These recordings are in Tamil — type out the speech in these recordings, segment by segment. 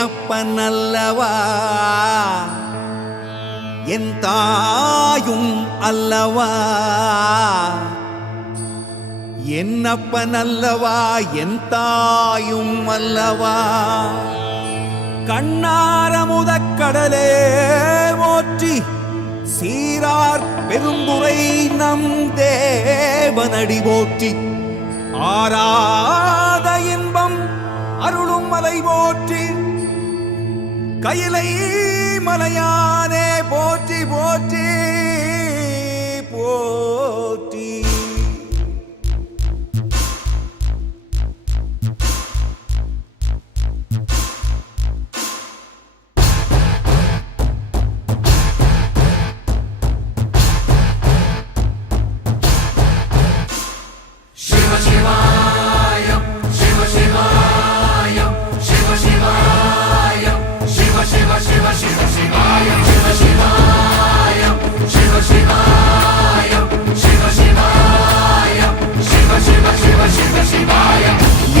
என்னப்பனல்லவா என் தாயும் அல்லவா என்னப்பனல்லவா என் தாயும் அல்லவா கண்ணாரமுதக்கடலே போற்றி சீரார் பெரும்புரை நம் தேவனடி போற்றி ஆராத இன்பம் அருளும் மலை போற்றி கையிலை மலையானே போற்றி போற்றி போற்றி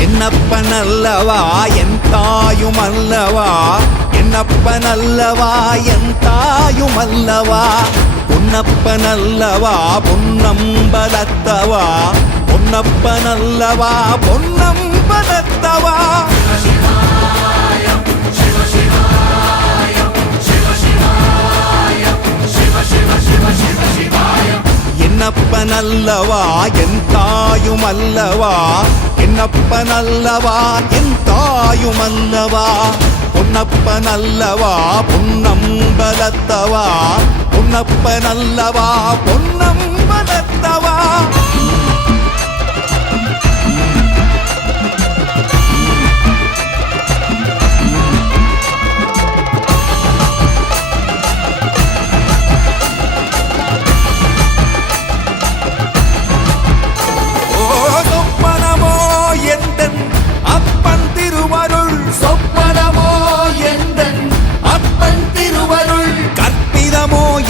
என்னப்பனல்லவா என் தாயும் அல்லவா என்னப்பனல்லவா என் தாயும் அல்லவா பொன்னப்பனல்லவா பொன்னம்பலத்தவா பொன்னப்பனல்லவா பொன்னம்பலத்தவா என்னப்பனல்லவா என் தாயும் அல்லவா என்னப்பனல்லவா என் தாயும் அல்லவா பொன்னப்பனல்லவா பொன்னம்பலத்தவா பொன்னப்பனல்லவா பொன்னம்பலத்தவா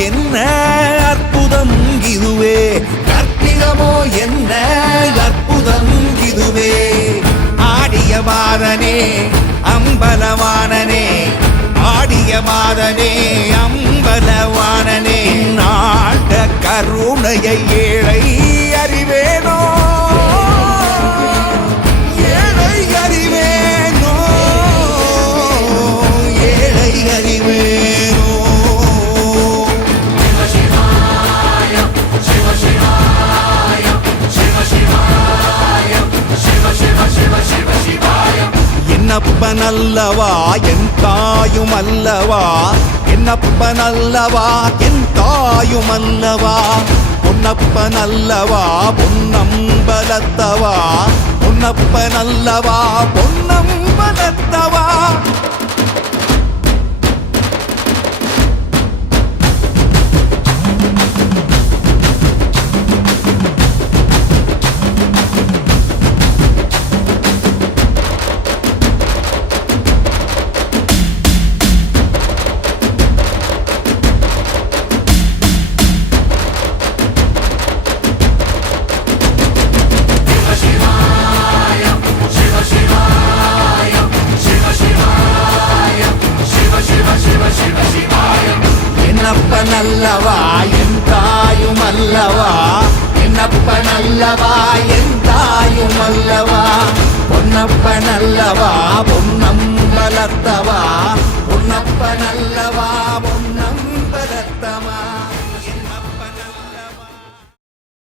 என்ன அற்புதம் இதுவே கற்பிதமோ என்ன அற்புதம் இதுவே ஆடிய மாதனே அம்பலவானனே ஆடிய மாதனே அம்பலவானனே நாட கருணையை ஏழை அறிவேனோ ஏழை அறிவேனோ ஏழை அறிவேனோ என்னப்பனல்லவா என் தாயும் அல்லவா என்னப்பனல்லவா என் தாயும் அல்லவா பொன்னப்பனல்லவா பொன்னம்பலத்தவா பொன்னப்பனல்லவா பொன்னம்பலத்தவா என்னப்பனல்லவா என் தாயும் அல்லவா என்னப்பனல்லவா என் தாயும் அல்லவா பொன்னப்பனல்லவா பொன்னம்பலத்தவா பொன்னப்பனல்லவா பொன்னம்பலத்தவா